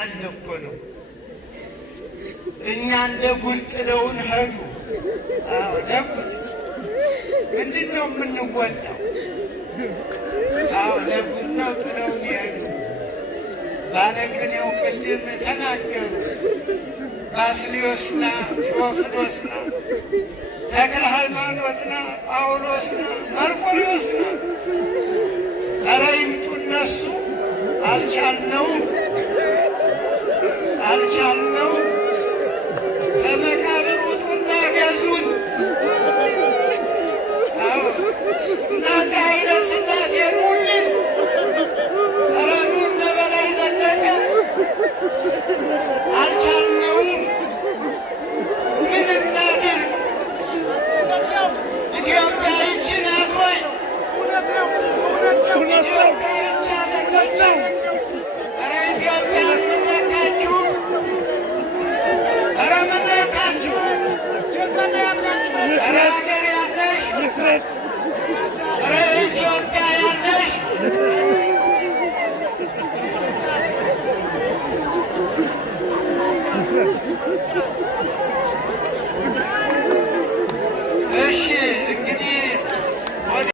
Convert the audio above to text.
አንድ እኮ ነው። እኛ እንደ ጉድ ጥለውን ሄዱ። ምንድን ነው የምንወጣው? ለጉድ ነው ጥለውን ሄዱ። ባለቅኔው ቅድም ተናገሩ። ባስልዮስና ቴዎፍሎስና ተክለ ሃይማኖትና ጳውሎስና መርቆሬዎስና ኧረ ይምጡ እነሱ። አልቻልነውም። ከመቃብር ውጡና ገዙን። እናንተ ኃይለ ሥላሴ ኑልን። ኧረ ኑ እነ በላይ ዘለቀ። አልቻልነውም። ምን እናድርግ? ኢትዮጵያ ይህች ናት ወይ? ኢትዮጵያ ይህች አለችው? ኧረ ኢትዮጵያ ምን ነካችሁ? ኧረ ምን ነካችሁ? ኧረ ሀገር ያለሽ፣ ኧረ ኢትዮጵያ ያለሽ